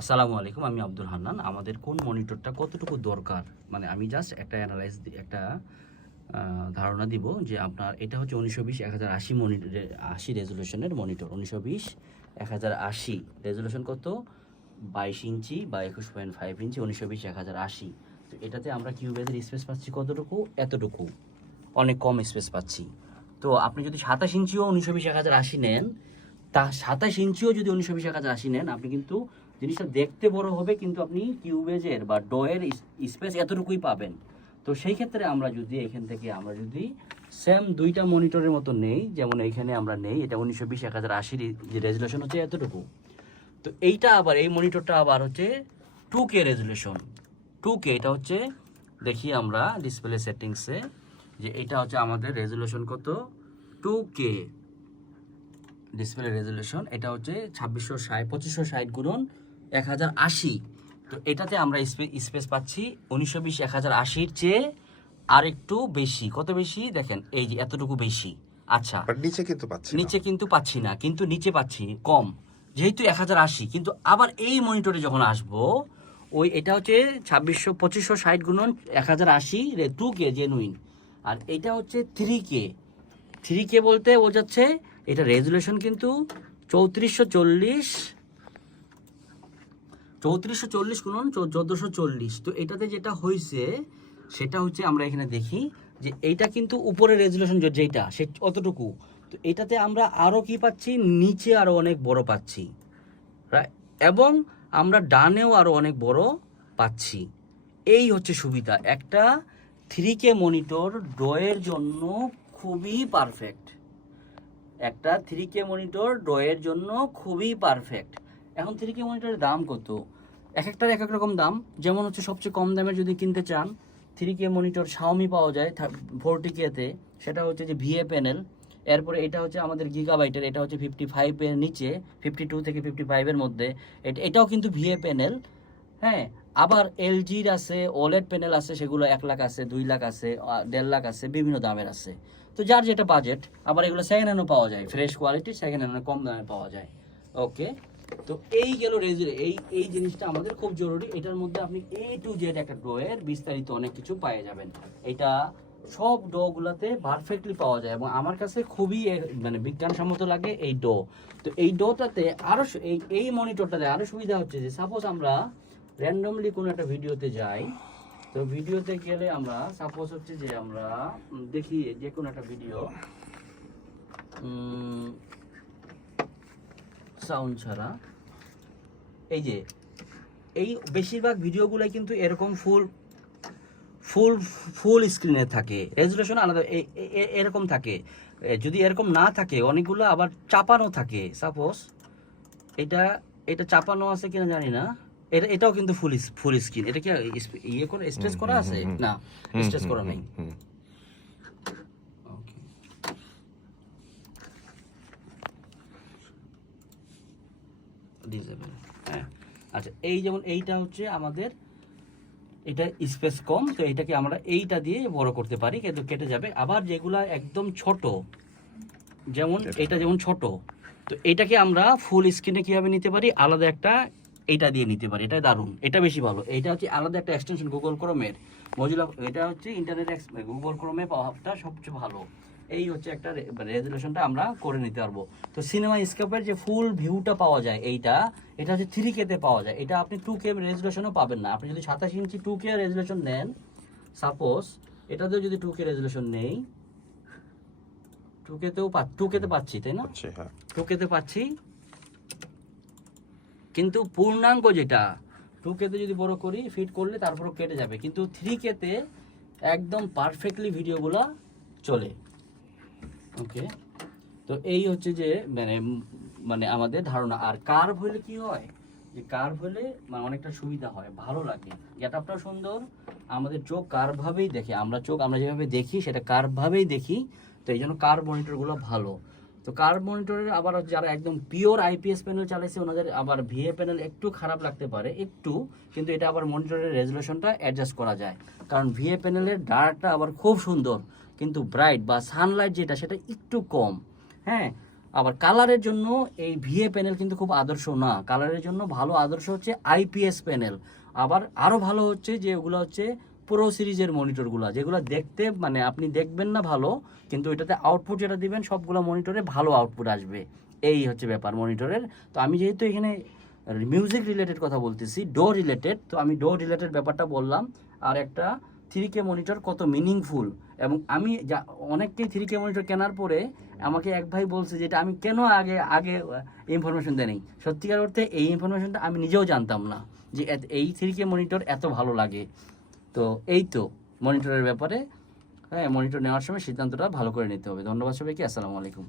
আসসালামু আলাইকুম, আমি আব্দুল হান্নান। আমাদের কোন মনিটরটা কতটুকু দরকার, মানে আমি জাস্ট একটা একটা ধারণা দিব যে আপনার এটা হচ্ছে 1920 1080 মনিটর, 80 রেজলিউশনের মনিটর। 1920 1080 রেজলিউশন কত? 22 ইঞ্চি বা 21.5 ইঞ্চি। 1920 1080। তো এটাতে আমরা কিউবেজের স্পেস পাচ্ছি কতটুকু? এতটুকু, অনেক কম স্পেস পাচ্ছি। তো আপনি যদি 27 ইঞ্চিও 1920 1080 নেন, তা 27 ইঞ্চিও যদি 1920 1080 নেন, আপনি কিন্তু জিনিসটা দেখতে বড় হবে, কিন্তু আপনি কিউবেজের বা ডয়ের স্পেস এতটুকুই পাবেন। তো সেই ক্ষেত্রে আমরা যদি এখান থেকে আমরা যদি সেম দুইটা মনিটরের মতো নেই, যেমন এইখানে আমরা নেই, এটা 1920 1080 যে রেজুলেশন হচ্ছে এতটুকু। তো এইটা আবার এই মনিটরটা আবার হচ্ছে 2K রেজুলেশন। 2K এটা হচ্ছে, দেখি আমরা ডিসপ্লে সেটিংসে যে এটা হচ্ছে আমাদের রেজুলেশন কত? 2K display resolution. এটা হচ্ছে 2560 গুণন 1080। তো এটাতে আমরা স্পেস পাচ্ছি 1920 1080-র চেয়ে আর একটু বেশি। কত বেশি দেখেন, এই যে এতটুকু বেশি। আচ্ছা, বাট নিচে কিন্তু পাচ্ছি না। নিচে কিন্তু পাচ্ছি না, কিন্তু নিচে পাচ্ছি কম, যেহেতু 1080। কিন্তু আবার এই মনিটরে যখন আসবো, ওই এটা হচ্ছে 2560 গুণন 1080 2K জেনুইন, আর এটা হচ্ছে 3K। 3K বলতে বোঝাচ্ছে এটা রেজুলেশন কিন্তু 3440 গুণন 1440। তো এটাতে যেটা হয়েছে সেটা হচ্ছে, আমরা এখানে দেখি যে এইটা কিন্তু উপরের রেজুলেশন যেটা সে অতটুকু। তো এটাতে আমরা আরও কি পাচ্ছি, নিচে আরও অনেক বড় পাচ্ছি, এবং আমরা ডানেও আরও অনেক বড় পাচ্ছি। এই হচ্ছে সুবিধা। একটা 3K মনিটর ডয়ের জন্য খুবই পারফেক্ট। একটা 3K মনিটর ডয়ের জন্য খুবই পারফেক্ট। এখন 3K মনিটরের দাম কত? এক একটার এক এক রকম দাম। যেমন হচ্ছে সবচেয়ে কম দামের যদি কিনতে চান, 3K মনিটর শাওমি পাওয়া যায় 40K-তে, সেটা হচ্ছে যে ভিএ প্যানেল। এরপরে এটা হচ্ছে আমাদের গিগাবাইটের, এটা হচ্ছে 55-এর নিচে, 52 থেকে 55-এর মধ্যে। এটাও কিন্তু ভিএ প্যানেল। হ্যাঁ, আবার এলজির আছে, ওলেড প্যানেল আছে, সেগুলো 1 লাখ আছে, 2 লাখ আছে, 1.5 লাখ আছে, বিভিন্ন দামের আছে। তো যার যেটা বাজেট। আবার এগুলো সেকেন্ড হ্যান্ডও পাওয়া যায়, ফ্রেশ কোয়ালিটি সেকেন্ড হ্যান্ড কম দামে পাওয়া যায়। ওকে, তো এই গেল এই জিনিসটা আমাদের খুব জরুরি। এটার মধ্যে আপনি A to Z একটা ডোয়ের বিস্তারিত অনেক কিছু পেয়ে যাবেন। এটা সব ডোগুলাতে পারফেক্টলি পাওয়া যায়, এবং আমার কাছে খুবই মানে বিজ্ঞানসম্মত লাগে এই ডো। তো এই ডোটাতে আরও এই মনিটরটাতে আরও সুবিধা হচ্ছে যে সাপোজ আমরা র্যান্ডমলি কোনো একটা ভিডিওতে যাই। তো ভিডিওতে গেলে আমরা সাপোজ হচ্ছে যে আমরা দেখি যে কোনো একটা ভিডিও সাউন্ড ছাড়া, এই যে এই বেশিরভাগ ভিডিওগুলোই কিন্তু এরকম ফুল ফুল ফুল স্ক্রিনে থাকে, রেজুলেশন আলাদা এরকম থাকে। যদি এরকম না থাকে, অনেকগুলো আবার চাপানো থাকে। সাপোজ এটা এটা চাপানো আছে কিনা জানি না, এটাও কিন্তু ফুল স্ক্রিন। এটা কি ইয়ে করে স্ট্রেস করা আছে? না, স্ট্রেস করা নেই। ডিসেবল। হ্যাঁ, আচ্ছা, এই যেমন এইটা হচ্ছে আমাদের, এটা স্পেস কম, তো এটাকে আমরা এইটা দিয়ে বড় করতে পারি, কিন্তু কেটে যাবে। আবার যেগুলা একদম ছোট, যেমন এটা যেমন ছোট, তো এটাকে আমরা ফুল স্ক্রিনে কিভাবে নিতে পারি? আলাদা একটা এইটা দিয়ে নিতে পারি। এটা দারুণ, এটা বেশি ভালো। এটা হচ্ছে আলাদা একটা এক্সটেনশন গুগল ক্রোমের, মজিলা, এটা হচ্ছে ইন্টারনেট গুগল ক্রোমে পাওয়াটা সবচেয়ে ভালো। এই হচ্ছে একটা রেজুলেশনটা আমরা করে নিতে পারবো। তো সিনেমা স্কোপের যে ফুল ভিউটা পাওয়া যায় এটা হচ্ছে 3K-তে পাওয়া যায়। এটা আপনি 2K রেজুলেশনও পাবেন না। আপনি যদি 27 ইঞ্চি 2K রেজুলেশন নেন, সাপোজ এটাতেও যদি 2K রেজুলেশন নেই, 2K-তে পাচ্ছি, তাই না? 2K-তে পাচ্ছি, কিন্তু পূর্ণাঙ্গ যেটা 2K-তে যদি বড় করি, ফিট করলে তারপরও কেটে যাবে, কিন্তু 3K-তে একদম পারফেক্টলি ভিডিওগুলো চলে। ওকে, তো এই হচ্ছে যে মানে মানে আমাদের ধারণা। আর কার্ভ হলে কি হয়, যে কার্ভ হলে মানে অনেকটা সুবিধা হয়, ভালো লাগে, গেটআপটাও সুন্দর। আমাদের চোখ কার্ভ ভাবেই দেখে, আমরা যেভাবে দেখি সেটা কার্ভ ভাবেই দেখি। তো এই জন্য কার্ভ মনিটরগুলো ভালো। তো কার্ভ মনিটরের আবার যারা একদম পিওর আইপিএস প্যানেল চালাইছে, ওনাদের আবার ভিএ প্যানেল একটু খারাপ লাগতে পারে একটু, কিন্তু এটা আবার মনিটরের রেজুলেশনটা অ্যাডজাস্ট করা যায়। কারণ ভিএ প্যানেলের ডার্কটা আবার খুব সুন্দর, কিন্তু ব্রাইট বা সানলাইট যেটা সেটা একটু কম। হ্যাঁ, আবার কালারের জন্য এই ভিএ প্যানেল কিন্তু খুব আদর্শ না, কালারের জন্য ভালো আদর্শ হচ্ছে আইপিএস প্যানেল। আবার আরও ভালো হচ্ছে যে ওগুলো হচ্ছে প্রো সিরিজের মনিটরগুলো, যেগুলো দেখতে মানে আপনি দেখবেন না ভালো, কিন্তু এটাতে আউটপুট যেটা দিবেন সবগুলো মনিটরে ভালো আউটপুট আসবে। এই হচ্ছে ব্যাপার মনিটরের। তো আমি যেহেতু এখানে মিউজিক রিলেটেড কথা বলতেছি, ডো রিলেটেড, তো আমি ডো রিলেটেড ব্যাপারটা বললাম। আর একটা 3K মনিটর কত মিনিংফুল, এবং আমি অনেককেই 3K মনিটর কেনার পরে আমাকে এক ভাই বলছে যেটা আমি কেন আগে আগে ইনফরমেশন দেয়নি। সত্যিকার অর্থে এই ইনফরমেশনটা আমি নিজেও জানতাম না যে এই 3K মনিটর এত ভালো লাগে। তো এই তো মনিটরের ব্যাপারে, হ্যাঁ, মনিটর নেওয়ার সময় সিদ্ধান্তটা ভালো করে নিতে হবে। ধন্যবাদ সবাইকে, আসসালামু আলাইকুম।